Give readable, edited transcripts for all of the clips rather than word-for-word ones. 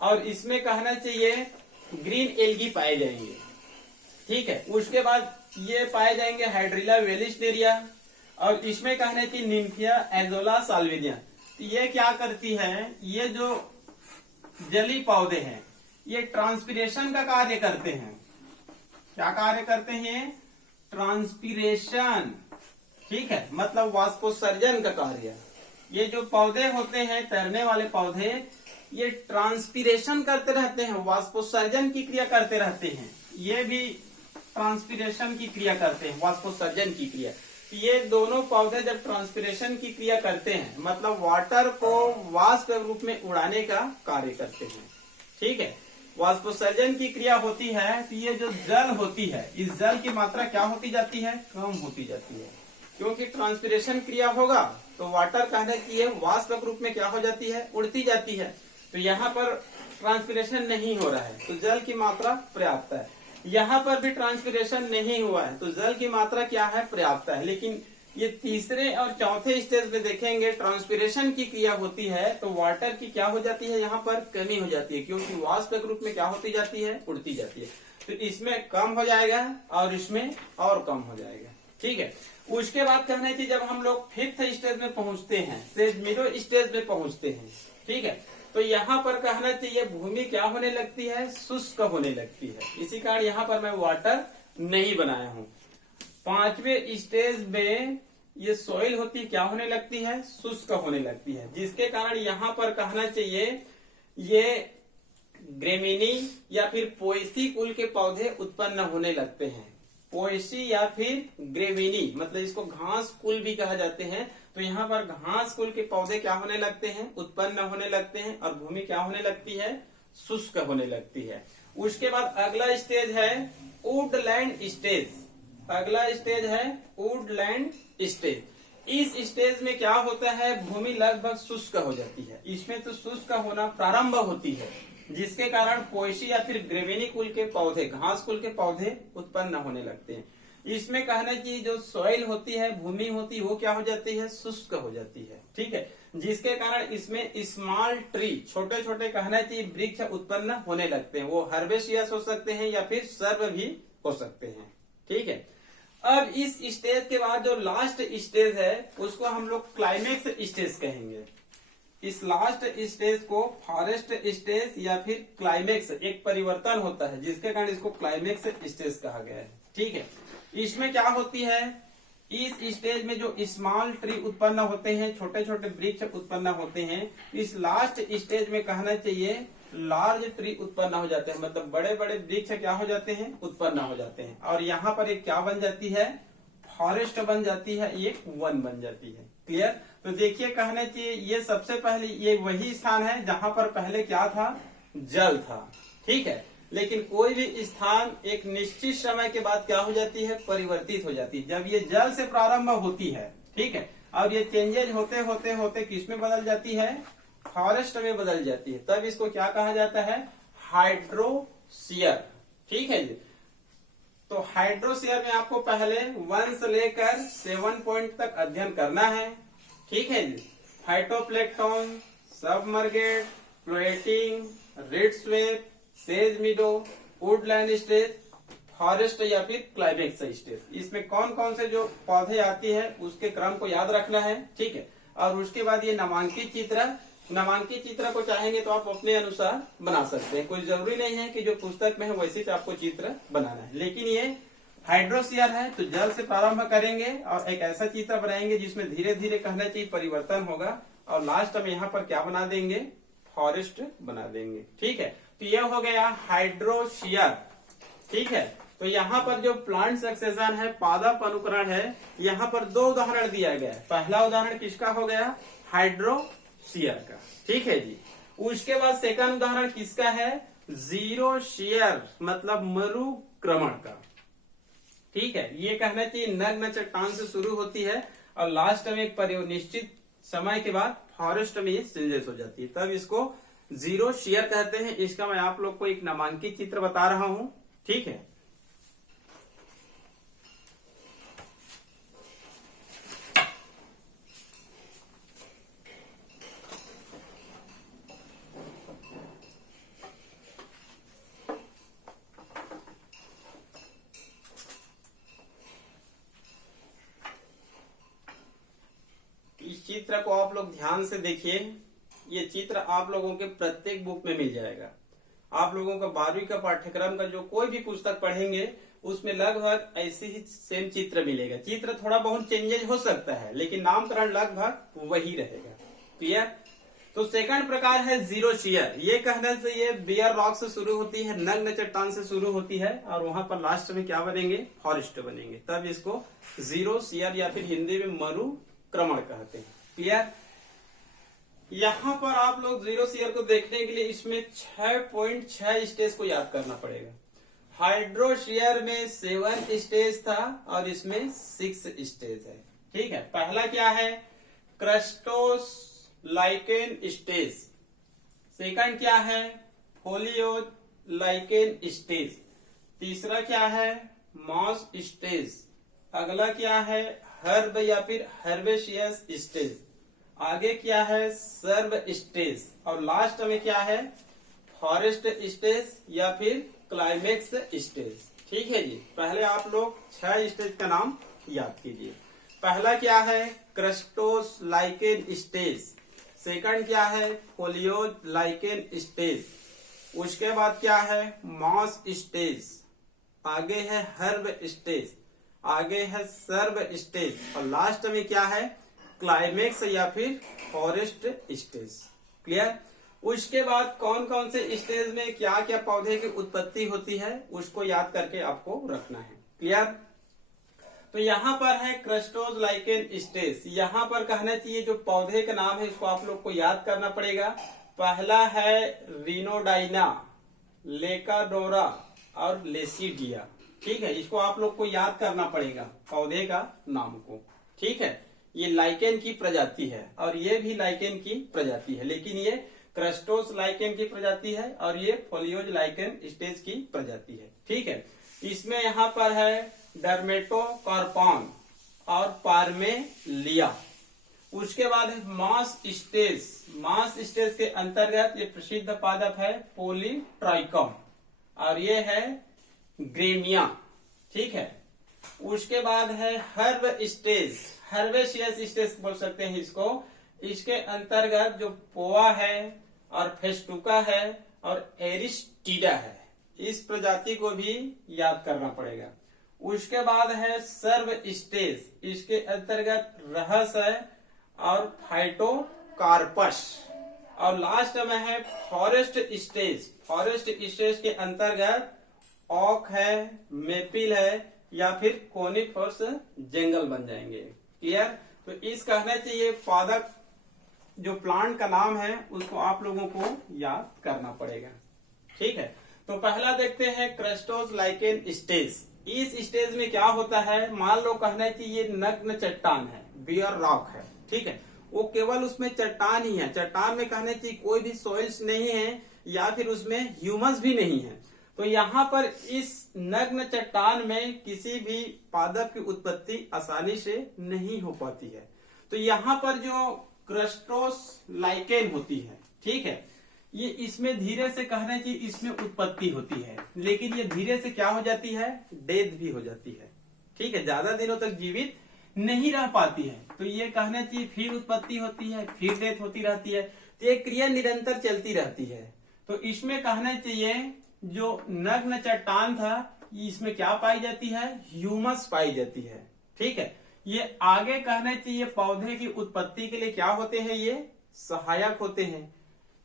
और इसमें कहना चाहिए ग्रीन एल्गी पाए जाएंगे। ठीक है, उसके बाद ये पाए जाएंगे हाइड्रिला वेलिस्टेरिया, और इसमें कहना चाहिए निम्फिया एजोला साल्विनिया। तो ये क्या करती है, ये जो जली पौधे हैं ये ट्रांसपीरेशन का कार्य करते हैं। क्या कार्य करते हैं? ट्रांसपीरेशन। ठीक है, मतलब वाष्पोत्सर्जन का कार्य। ये जो पौधे होते हैं तैरने वाले पौधे, ये ट्रांसपीरेशन करते रहते हैं, वाष्पोत्सर्जन की क्रिया करते रहते हैं। ये भी ट्रांसपीरेशन की क्रिया करते हैं, वाष्पोत्सर्जन की क्रिया। ये दोनों पौधे जब ट्रांसपीरेशन की क्रिया करते हैं मतलब वाटर को वाष्प रूप में उड़ाने का कार्य करते हैं। ठीक है, वाष्पोत्सर्जन की क्रिया होती है तो ये जो जल होती है इस जल की मात्रा क्या होती जाती है? कम होती जाती है, क्योंकि ट्रांसपीरेशन क्रिया होगा तो वाटर कहने की ये वाष्प रूप में क्या हो जाती है? उड़ती जाती है। तो यहाँ पर ट्रांसपीरेशन नहीं हो रहा है तो जल की मात्रा पर्याप्त है। यहाँ पर भी ट्रांसपीरेशन नहीं हुआ है तो जल की मात्रा क्या है? पर्याप्त है। लेकिन ये तीसरे और चौथे स्टेज में देखेंगे ट्रांसपीरेशन की क्रिया होती है तो वाटर की क्या हो जाती है? यहाँ पर कमी हो जाती है, क्योंकि वाष्प के रूप में क्या होती जाती है? उड़ती जाती है। तो इसमें कम हो जाएगा और इसमें और कम हो जाएगा। ठीक है, उसके बाद कहना चाहिए जब हम लोग फिफ्थ स्टेज में पहुंचते हैं, सेजमिडो स्टेज में पहुंचते हैं। ठीक है, तो यहाँ पर कहना चाहिए भूमि क्या होने लगती है? शुष्क होने लगती है। इसी कारण यहाँ पर मैं वाटर नहीं बनाया हूँ। पांचवें स्टेज में ये सॉइल होती है क्या होने लगती है? शुष्क होने लगती है, जिसके कारण यहाँ पर कहना चाहिए ये ग्रेमिनी या फिर पोएसी कुल के पौधे उत्पन्न होने लगते हैं। पोएसी या फिर ग्रेमिनी मतलब इसको घास कुल भी कहा जाते हैं। तो यहाँ पर घास कुल के पौधे क्या होने लगते हैं? उत्पन्न होने लगते हैं और भूमि क्या होने लगती है? शुष्क होने लगती है। उसके बाद अगला स्टेज है वुडलैंड स्टेज। अगला स्टेज है वुडलैंड स्टेज। इस स्टेज में क्या होता है? भूमि लगभग शुष्क हो जाती है। इसमें तो शुष्क होना प्रारंभ होती है, जिसके कारण पोएसी या फिर ग्रेविनी कुल के पौधे, घास कुल के पौधे उत्पन्न होने लगते हैं। इसमें कहना चाहिए जो सॉइल होती है, भूमि होती है, वो क्या हो जाती है? शुष्क हो जाती है। ठीक है, जिसके कारण इसमें स्मॉल ट्री, छोटे छोटे कहना चाहिए वृक्ष उत्पन्न होने लगते हैं। वो हर्बेशियस हो सकते हैं या फिर सर्व भी हो सकते हैं। ठीक है, अब इस स्टेज के बाद जो लास्ट स्टेज है उसको हम लोग क्लाइमेक्स स्टेज कहेंगे। इस लास्ट स्टेज को फॉरेस्ट स्टेज या फिर क्लाइमेक्स, एक परिवर्तन होता है जिसके कारण इसको क्लाइमेक्स स्टेज कहा गया है। ठीक है, इसमें क्या होती है? इस स्टेज में जो स्मॉल ट्री उत्पन्न होते हैं, छोटे छोटे वृक्ष उत्पन्न होते हैं, इस लास्ट स्टेज में कहना चाहिए लार्ज ट्री उत्पन्न हो जाते हैं, मतलब बड़े बड़े वृक्ष क्या हो जाते हैं? उत्पन्न हो जाते हैं। और यहाँ पर एक क्या बन जाती है? फॉरेस्ट बन जाती है, एक वन बन जाती है। क्लियर? तो देखिए कहना चाहिए ये सबसे पहले ये वही स्थान है जहां पर पहले क्या था? जल था। ठीक है, लेकिन कोई भी स्थान एक निश्चित समय के बाद क्या हो जाती है? परिवर्तित हो जाती है। जब ये जल से प्रारंभ होती है, ठीक है, और ये चेंजेज होते होते होते किस में बदल जाती है? फॉरेस्ट में बदल जाती है। तब इसको क्या कहा जाता है? हाइड्रोसियर। ठीक है जी, तो हाइड्रोसियर में आपको पहले 1 से लेकर 7 पॉइंट तक अध्ययन करना है। ठीक है जी, phytoplankton, submerged, floating, reed swamp, sedge meadow, woodland stage, forest या फिर क्लाइमेक्स स्टेज। इसमें कौन कौन से जो पौधे आती है उसके क्रम को याद रखना है। ठीक है, और उसके बाद ये नामांकित चित्र को चाहेंगे तो आप अपने अनुसार बना सकते हैं। कोई जरूरी नहीं है कि जो पुस्तक में है वैसे ही आपको चित्र बनाना है। लेकिन ये हाइड्रोसियर है तो जल से प्रारंभ करेंगे और एक ऐसा चित्र बनाएंगे जिसमें धीरे धीरे कहना चाहिए परिवर्तन होगा और लास्ट में यहाँ पर क्या बना देंगे? फॉरेस्ट बना देंगे। ठीक है, तो यह हो गया हाइड्रोसियर। ठीक है, तो यहाँ पर जो प्लांट सक्सेशन है, पादप अनुकरण है, यहाँ पर 2 उदाहरण दिया गया है। पहला उदाहरण किसका हो गया? हाइड्रोसियर का। ठीक है जी, उसके बाद सेकंड उदाहरण किसका है? जीरो शेयर मतलब मरुक्रमण का। ठीक है, ये कहना चाहिए नग्न चट्टान से शुरू होती है और लास्ट में एक निश्चित समय के बाद फॉरेस्ट में ये चेंजेस हो जाती है, तब इसको जीरो शेयर कहते हैं। इसका मैं आप लोग को एक नामांकित चित्र बता रहा हूं। ठीक है, चित्र को आप लोग ध्यान से देखिए। ये चित्र आप लोगों के प्रत्येक बुक में मिल जाएगा। आप लोगों का 12वीं का पाठ्यक्रम का जो कोई भी पुस्तक पढ़ेंगे उसमें लगभग ऐसे ही सेम चित्र मिलेगा। चित्र थोड़ा बहुत चेंजेस हो सकता है लेकिन नामकरण लगभग वही रहेगा। क्लियर? तो सेकंड प्रकार है जीरो शियर। ये कहने से ये बियर रॉक से शुरू होती है, नग्न चट्टान से शुरू होती है और वहां पर लास्ट में क्या बनेंगे? फॉरेस्ट बनेंगे। तब इसको जीरो शियर या फिर हिंदी में मरुक्रमण कहते हैं। क्लियर? यहाँ पर आप लोग जीरो शियर को देखने के लिए इसमें 6.6 स्टेज को याद करना पड़ेगा। हाइड्रोशियर में 7 स्टेज था और इसमें 6 स्टेज है। ठीक है, पहला क्या है? क्रस्टोस लाइकेन स्टेज। सेकंड क्या है? Folio lichen stage. तीसरा क्या है? Moss stage. अगला क्या है? हर्ब या फिर हर्बेशियस स्टेज। आगे क्या है? सर्व स्टेज। और लास्ट में क्या है? फॉरेस्ट स्टेज या फिर क्लाइमेक्स स्टेज। ठीक है जी, पहले आप लोग 6 स्टेज का नाम याद कीजिए। पहला क्या है? क्रस्टोस लाइकेन स्टेज। सेकंड क्या है? Foliose lichen stage. उसके बाद क्या है? Moss stage. आगे है हर्ब स्टेज। आगे है सर्व स्टेज और लास्ट में क्या है? क्लाइमेक्स या फिर फॉरेस्ट स्टेज। क्लियर? उसके बाद कौन कौन से स्टेज में क्या क्या पौधे की उत्पत्ति होती है उसको याद करके आपको रखना है। क्लियर? तो यहाँ पर है क्रस्टोस लाइकेन स्टेज। यहाँ पर कहना चाहिए जो पौधे का नाम है इसको आप लोग को याद करना पड़ेगा। पहला है रिनोडाइना, लेकाडोरा और लेसिडिया। ठीक है, इसको आप लोग को याद करना पड़ेगा पौधे का नाम को। ठीक है, ये लाइकेन की प्रजाति है और ये भी लाइकेन की प्रजाति है, लेकिन ये क्रस्टोस लाइकेन की प्रजाति है और ये फोलियोज लाइकेन स्टेज की प्रजाति है। ठीक है, इसमें यहाँ पर है डर्मेटोकार्पॉन और पार्मेलिया। उसके बाद है मास स्टेज। मास स्टेज के अंतर्गत ये प्रसिद्ध पादप है पोलीट्राइकम और ये है ग्रेमिया। ठीक है, उसके बाद है हर्ब स्टेज, हर्बेशियस स्टेज बोल सकते हैं इसको। इसके अंतर्गत जो पोआ है और फेस्टुका है और एरिस्टिडा है, इस प्रजाति को भी याद करना पड़ेगा। उसके बाद है सर्व स्टेज, इसके अंतर्गत रहस है और फाइटोकार्पस और लास्ट में है फॉरेस्ट स्टेज। फॉरेस्ट स्टेज के अंतर्गत ओक है, मेपिल है या फिर कोनिफर्स जंगल बन जाएंगे। क्लियर? तो इस कहना चाहिए पादप जो प्लांट का नाम है उसको आप लोगों को याद करना पड़ेगा। ठीक है, तो पहला देखते हैं क्रस्टोस लाइकेन स्टेज। इस स्टेज में क्या होता है? मान लो कहना चाहिए नग्न चट्टान है, बियर रॉक है। ठीक है, वो केवल उसमें चट्टान ही है। चट्टान में कहना चाहिए कोई भी सॉइल्स नहीं है या फिर उसमें ह्यूमस भी नहीं है। तो यहाँ पर इस नग्न चट्टान में किसी भी पादप की उत्पत्ति आसानी से नहीं हो पाती है। तो यहाँ पर जो क्रस्टोस लाइकेन होती है, ठीक है, ये इसमें धीरे से कहना चाहिए इसमें उत्पत्ति होती है, लेकिन ये धीरे से क्या हो जाती है? डेथ भी हो जाती है। ठीक है, ज्यादा दिनों तक जीवित नहीं रह पाती है। तो ये कहना चाहिए फिर उत्पत्ति होती है, फिर डेथ होती रहती है। तो ये क्रिया निरंतर चलती रहती है। तो इसमें कहना चाहिए जो नग्न चट्टान था इसमें क्या पाई जाती है? ह्यूमस पाई जाती है। ठीक है, ये आगे कहना चाहिए पौधे की उत्पत्ति के लिए क्या होते हैं? ये सहायक होते हैं।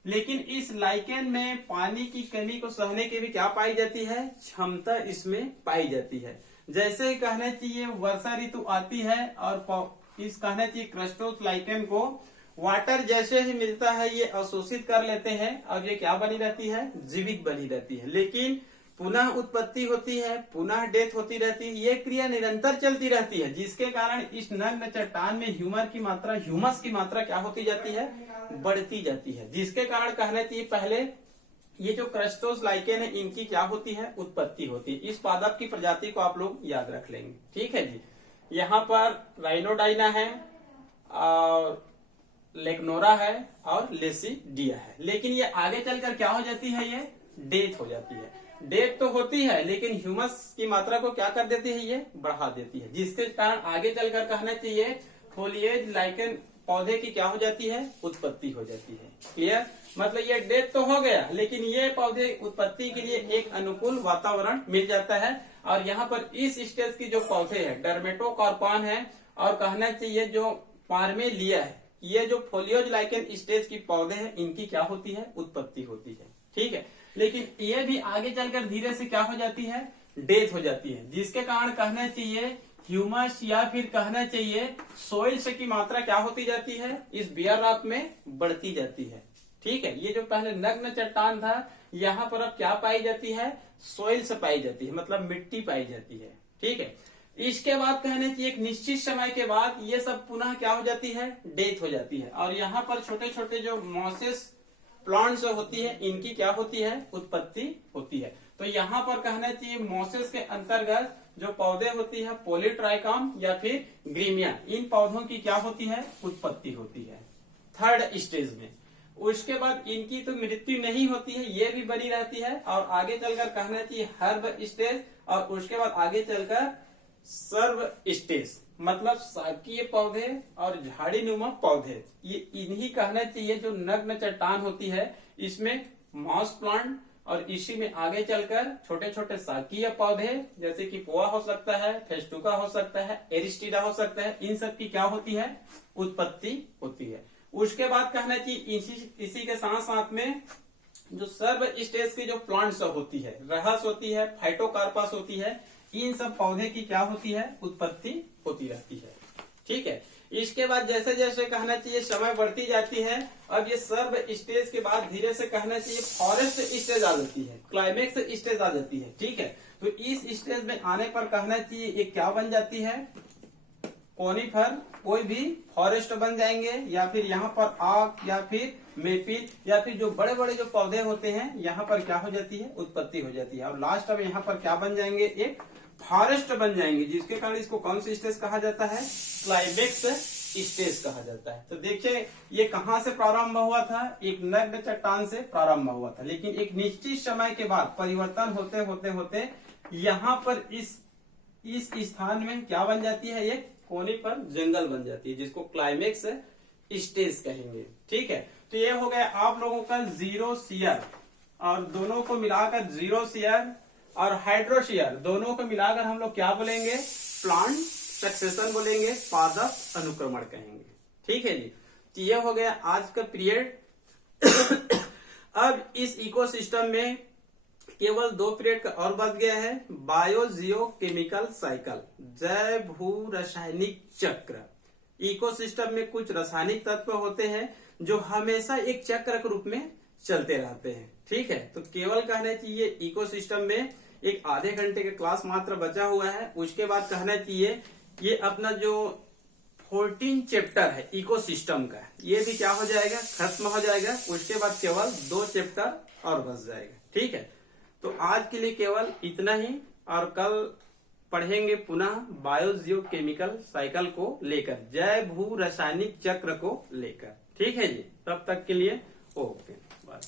लेकिन इस लाइकेन में पानी की कमी को सहने की भी क्या पाई जाती है? क्षमता इसमें पाई जाती है। जैसे ही कहना चाहिए वर्षा ऋतु आती है और इस कहना चाहिए क्रस्टोस लाइकेन को वाटर जैसे ही मिलता है ये अवशोषित कर लेते हैं और ये क्या बनी रहती है? जीवित बनी रहती है। लेकिन पुनः उत्पत्ति होती है, पुनः डेथ होती रहती है। ये क्रिया निरंतर चलती रहती है, जिसके कारण इस नग्न चट्टान में ह्यूमस की मात्रा क्या होती जाती है? बढ़ती जाती है। जिसके कारण कहना चाहिए पहले ये जो क्रस्टोस लाइकेन है इनकी क्या होती है? उत्पत्ति होती है। इस पादप की प्रजाति को आप लोग याद रख लेंगे। ठीक है जी, यहाँ पर राइनोडाइना है और लेग्नोरा है और लेसिडिया है। लेकिन ये आगे चलकर क्या हो जाती है? ये डेथ हो जाती है। डेथ तो होती है लेकिन ह्यूमस की मात्रा को क्या कर देती है? ये बढ़ा देती है, जिसके कारण आगे चलकर कहना चाहिए फोलिएज लाइकेन पौधे की क्या हो जाती है, उत्पत्ति हो जाती है। क्लियर, मतलब ये डेथ तो हो गया, लेकिन ये पौधे उत्पत्ति के लिए एक अनुकूल वातावरण मिल जाता है। और यहाँ पर इस स्टेज की जो पौधे है डर्मेटोकार्पन है, और कहना चाहिए जो पार्मेलिया है, ये जो फोलियोज लाइकेन स्टेज की पौधे हैं, इनकी क्या होती है, उत्पत्ति होती है। ठीक है, लेकिन ये भी आगे चलकर धीरे से क्या हो जाती है, डेथ हो जाती है, जिसके कारण कहना चाहिए ह्यूमस या फिर कहना चाहिए सोइल्स की मात्रा क्या होती जाती है, इस बियर रॉक में बढ़ती जाती है। ठीक है, ये जो पहले नग्न चट्टान था, यहाँ पर अब क्या पाई जाती है, सोइल्स पाई जाती है, मतलब मिट्टी पाई जाती है। ठीक है, इसके बाद कहने चाहिए एक निश्चित समय के बाद ये सब पुनः क्या हो जाती है, डेथ हो जाती है। और यहाँ पर छोटे छोटे जो मॉसेस प्लांट्स होती है, इनकी क्या होती है, उत्पत्ति होती है। तो यहाँ पर कहना चाहिए मॉसेस के अंतर्गत जो पौधे होती है पॉलीट्राइकम या फिर ग्रीमिया, इन पौधों की क्या होती है, उत्पत्ति होती है थर्ड स्टेज में। उसके बाद इनकी तो मृत्यु नहीं होती है, ये भी बनी रहती है, और आगे चलकर कहना चाहिए हर्ब स्टेज, और उसके बाद आगे चलकर सर्व स्टेज, मतलब शाकीय पौधे और झाड़ीनुमा पौधे, ये इन्हीं कहना चाहिए जो नग्न चट्टान होती है, इसमें मॉस प्लांट, और इसी में आगे चलकर छोटे छोटे शाकीय पौधे जैसे कि पोआ हो सकता है, फेस्टुका हो सकता है, एरिस्टिडा हो सकता है, इन सब की क्या होती है, उत्पत्ति होती है। उसके बाद कहना चाहिए इसी के साथ साथ में जो सर्व स्टेज की जो प्लांट्स होती है, रहस होती है, फाइटोकार्पस होती है, इन सब पौधे की क्या होती है, उत्पत्ति होती रहती है। ठीक है, इसके बाद जैसे जैसे कहना चाहिए समय बढ़ती जाती है, अब ये सर्व स्टेज के बाद धीरे से कहना चाहिए फॉरेस्ट स्टेज आ जाती है, क्लाइमेक्स स्टेज आ जाती है। ठीक है, तो इस स्टेज में आने पर कहना चाहिए ये क्या बन जाती है, कोनिफर, कोई भी फॉरेस्ट बन जाएंगे, या फिर यहाँ पर आक या फिर मेपिल, या फिर जो बड़े बड़े जो पौधे होते हैं, यहाँ पर क्या हो जाती है, उत्पत्ति हो जाती है। और लास्ट में यहाँ पर क्या बन जाएंगे, एक फॉरेस्ट बन जाएंगे, जिसके कारण इसको कौन सी स्टेज कहा जाता है, क्लाइमेक्स स्टेज कहा जाता है। तो देखिए ये कहाँ से प्रारंभ हुआ था, एक नग्न चट्टान से प्रारंभ हुआ था, लेकिन एक निश्चित समय के बाद परिवर्तन होते होते होते यहाँ पर इस स्थान में क्या बन जाती है, एक कोनिफर जंगल बन जाती है, जिसको क्लाइमेक्स स्टेज कहेंगे। ठीक है, तो ये हो गया आप लोगों का जीरो शेयर, और दोनों को मिलाकर जीरो शेयर और हाइड्रोशियर दोनों को मिलाकर हम लोग क्या बोलेंगे, प्लांट सक्सेशन बोलेंगे, पादप अनुक्रमण कहेंगे। ठीक है जी, तो ये हो गया आज का पीरियड। अब इस इकोसिस्टम में केवल 2 पीरियड का और बच गया है, बायोजियोकेमिकल साइकिल, जैव भू रासायनिक चक्र। इकोसिस्टम में कुछ रासायनिक तत्व होते हैं जो हमेशा एक चक्र के रूप में चलते रहते हैं। ठीक है, तो केवल कहना चाहिए इकोसिस्टम में एक आधे घंटे का क्लास मात्र बचा हुआ है। उसके बाद कहना चाहिए ये अपना जो 14 चैप्टर है इकोसिस्टम का, ये भी क्या हो जाएगा, खत्म हो जाएगा। उसके बाद केवल 2 चैप्टर और बच जाएगा। ठीक है, तो आज के लिए केवल इतना ही, और कल पढ़ेंगे पुनः बायोजियोकेमिकल साइकिल को लेकर, जैव भू रासायनिक चक्र को लेकर। ठीक है जी, तब तक के लिए ओके, बाय।